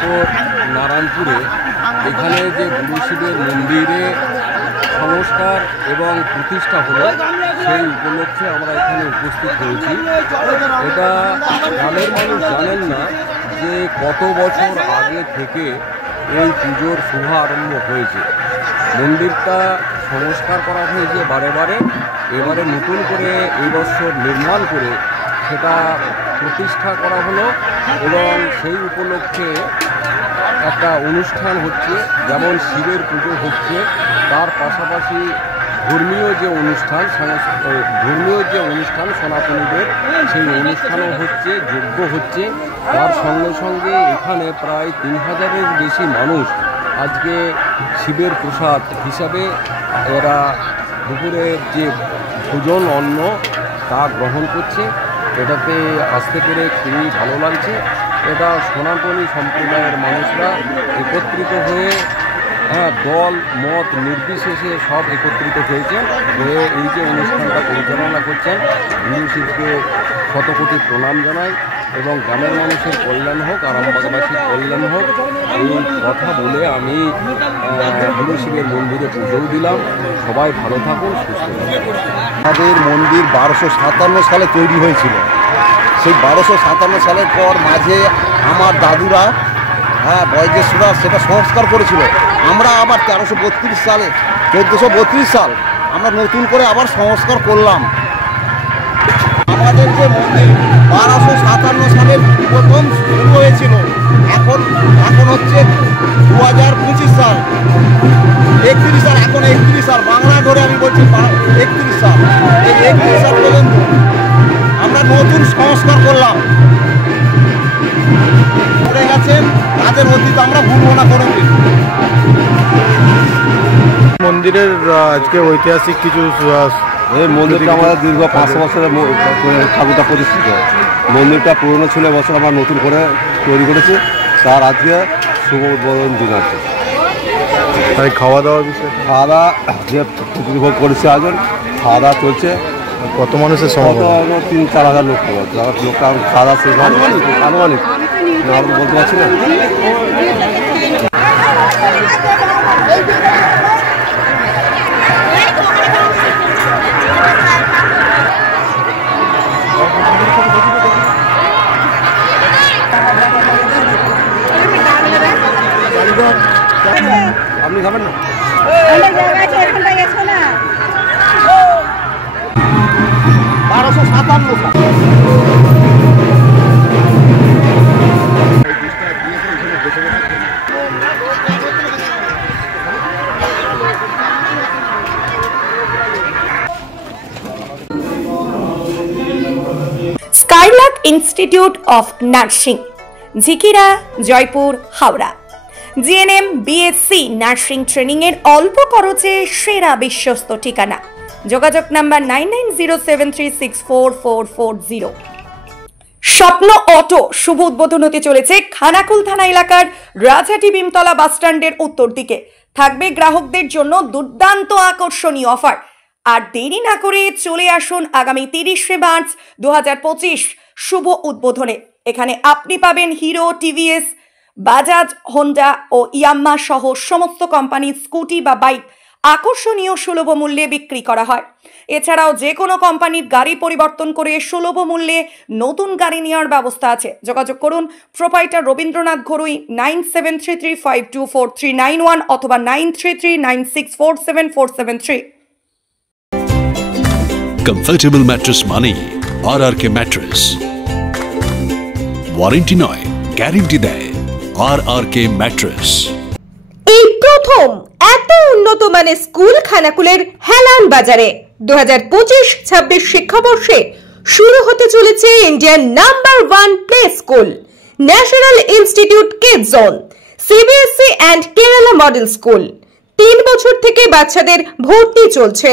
উত্তর নারায়ণপুরে এখানে যে গুরু শিবের মন্দিরে সংস্কার এবং প্রতিষ্ঠা হলো সেই উপলক্ষে আমরা এখানে উপস্থিত হয়েছি। এটা গ্রামের মানুষ জানেন না যে কত বছর আগে থেকে এই পুজোর শুভ আরম্ভ হয়েছে। মন্দিরটা সংস্কার করা হয়েছে বারে বারে, এবারে নতুন করে এই বছর নির্মাণ করে সেটা প্রতিষ্ঠা করা হলো এবং সেই উপলক্ষে একটা অনুষ্ঠান হচ্ছে। যেমন শিবের পুজো হচ্ছে, তার পাশাপাশি ধর্মীয় যে অনুষ্ঠান সনাতনীদের সেই অনুষ্ঠানও হচ্ছে, যজ্ঞ হচ্ছে। তার সঙ্গে সঙ্গে এখানে প্রায় 3000-এর বেশি মানুষ আজকে শিবের প্রসাদ হিসাবে এরা দুপুরের যে ভোজন অন্ন তা গ্রহণ করছে। এটাতে আসতে পেরে খুবই ভালো লাগছে। এটা সনাতনী সম্প্রদায়ের মানুষরা একত্রিত হয়ে দল মত নির্বিশেষে সব একত্রিত হয়ে এই যে অনুষ্ঠানটা পরিচালনা করছেন, গুরু শিবকে শতকোটি প্রণাম জানাই এবং গ্রামের মানুষের কল্যাণ হোক, আরামবাগবাসীর কল্যাণ হোক এই কথা বলে আমি গুরু শিবের মন্দিরে পুজোও দিলাম। সবাই ভালো থাকুন, সুস্থ থাকুন। আমাদের মন্দির 1257 সালে তৈরি হয়েছিল। সেই 1257 সালের পর মাঝে আমার দাদুরা বয়োজ্যেষ্ঠরা সেটা সংস্কার করেছিল। আমরা আবার 1432 সাল আমরা নতুন করে আবার সংস্কার করলাম। আমাদের যে মন্দির 1257 সালের প্রথম শুরু হয়েছিল, এখন হচ্ছে 2025 সাল, 31 সাল, এখন 31 সাল বাংলা ধরে আমি বলছি 31 সাল। এই 31 সাল পর্যন্ত আমরা নতুন সংস্কার করলাম। করে গেছেন তাদের অতীত আমরা ভুলবো না কোনোদিন। মন্দিরের আজকে ঐতিহাসিক কিছু এই মন্দিরটা আমাদের দীর্ঘ 500 বছরের ঠাকুরটা প্রতিষ্ঠিত। মন্দিরটা পুরনো ছিল, বছর আমরা নতুন করে তৈরি করেছি। তার আজকে শুভ উদ্বোধন দিন আছে। তাই খাওয়া দাওয়ার বিষয়ে খাওয়া দাওয়া যে উপভোগ করেছে আয়োজন, খাওয়া দাওয়া চলছে। কত মানুষের সমাগম? 3-4 হাজার লোক। লোকটা খাওয়া দাওয়া শেষ আনুমানিক বলতে পারছি না। আপনি খাবেন না? Skylark institute of nursing, Jhikira, Jaipur, Howrah. GNM, BSc nursing training এর অল্প খরচে সেরা বিশ্বস্ত ঠিকানা। যোগাযোগ নাম্বার 9907364440। স্বপ্ন অটো শুভ উদ্বোধন হতে চলেছে খানাকুল থানা এলাকার রাজহাটি ভীমতলা বাসস্ট্যান্ডের উত্তর দিকে। থাকবে গ্রাহকদের জন্য দুর্দান্ত আকর্ষণীয় অফার। আর দেরি না করে চলে আসুন আগামী 30শে মার্চ 2025 শুভ উদ্বোধনে। এখানে আপনি পাবেন হিরো, টিভিএস, বাজাজ, হোন্ডা ও ইয়াম্মা সহ সমস্ত কোম্পানির স্কুটি বা বাইক আকর্ষণীয় সুলভ মূল্যে বিক্রি করা হয়। এছাড়াও যে কোনো কোম্পানির গাড়ি পরিবর্তন করে সুলভ মূল্যে নতুন গাড়ি নেওয়ার ব্যবস্থা আছে। যোগাযোগ করুন প্রোপাইটার রবীন্দ্রনাথ ঘরুই 9733524391 অথবা 9339647473। Comfortable mattress money, RRK mattress. Warranty নয়, গ্যারান্টি দেয় RRK mattress। এই প্রথম এত উন্নত মানের স্কুল খানাকুলের হেলান বাজারে 2025-26 শিক্ষাবর্ষে শুরু হতে চলেছে Indian number 1 play school, national institute kids zone, CBSE and Kerala model school. 3 বছর থেকে বাচ্চাদের ভর্তি চলছে।